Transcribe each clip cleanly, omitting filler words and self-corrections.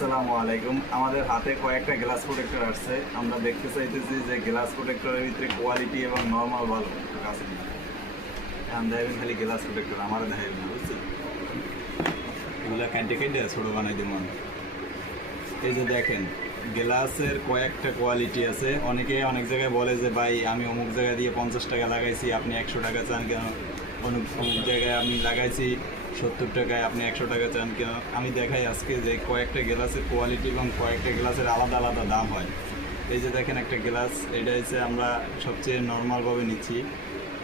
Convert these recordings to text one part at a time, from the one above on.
আসসালামু আলাইকুম। আমাদের হাতে কয়েকটা গ্লাস প্রোটেক্টর আসছে। আমরা দেখতে চাইতেছি যে গ্লাস প্রোটেক্টরের ভিতরে কোয়ালিটি এবং নর্মাল ভালো কাছে এখন দেখবেন খালি গ্লাস প্রোটেক্টর আমার দেখাবেন না, বুঝছেন? এগুলো কেটে কেটে ছোটো বানাই দেবো। এই যে দেখেন, গ্লাসের কয়েকটা কোয়ালিটি আছে। অনেকে অনেক জায়গায় বলে যে ভাই আমি অমুক জায়গায় দিয়ে 50 টাকা লাগাইছি, আপনি 100 টাকা চান কেন? অমুক জায়গায় আমি লাগাইছি 70 টাকায়, আপনি 100 টাকা চান কেন? আমি দেখাই আজকে যে কয়েকটা গ্লাসের কোয়ালিটি এবং কয়েকটা গ্লাসের আলাদা আলাদা দাম হয়। এই যে দেখেন একটা গ্লাস, এটা হচ্ছে আমরা সবচেয়ে নর্মালভাবে নিচ্ছি।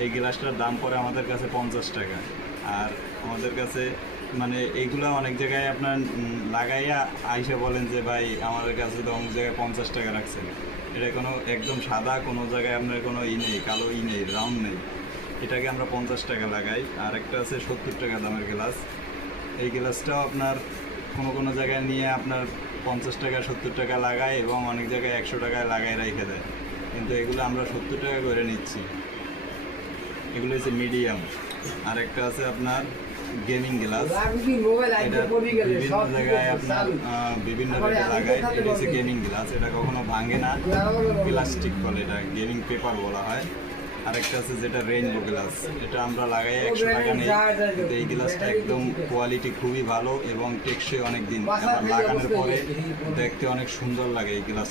এই গ্লাসটার দাম পড়ে আমাদের কাছে 50 টাকা। আর আমাদের কাছে মানে এইগুলো অনেক জায়গায় আপনার লাগাইয়া আইসা বলেন যে ভাই আমাদের কাছে তো অমুক জায়গায় 50 টাকা রাখছেন। এটা কোনো একদম সাদা, কোনো জায়গায় আপনার কোনো নেই, কালো নেই, রাউন্ড নেই। এটাকে আমরা 50 টাকা লাগাই। আর একটা আছে 70 টাকা দামের গ্লাস। এই গ্লাসটাও আপনার কোনো কোনো জায়গায় নিয়ে আপনার 50 টাকা 70 টাকা লাগায় এবং অনেক জায়গায় 100 টাকায় লাগায় রেখে দেয়, কিন্তু এগুলো আমরা 70 টাকা করে নিচ্ছি। এগুলো হচ্ছে মিডিয়াম। আর একটা আছে আপনার গেমিং গ্লাস। এটা বিভিন্ন জায়গায় আপনার বিভিন্ন রেটে লাগায়। এটা হচ্ছে গেমিং গ্লাস, এটা কখনো ভাঙে না, প্লাস্টিক বলে, এটা গেমিং পেপার বলা হয়। আরেকটা আছে যেটা রেইনবো গ্লাস, এটা আমরা লাগাই 100 টাকা নেই, কিন্তু এই গ্লাসটা একদম কোয়ালিটি খুবই ভালো এবং টেকসই অনেক দিন। আবার লাগানোর পরে দেখতে অনেক সুন্দর লাগে এই গ্লাস।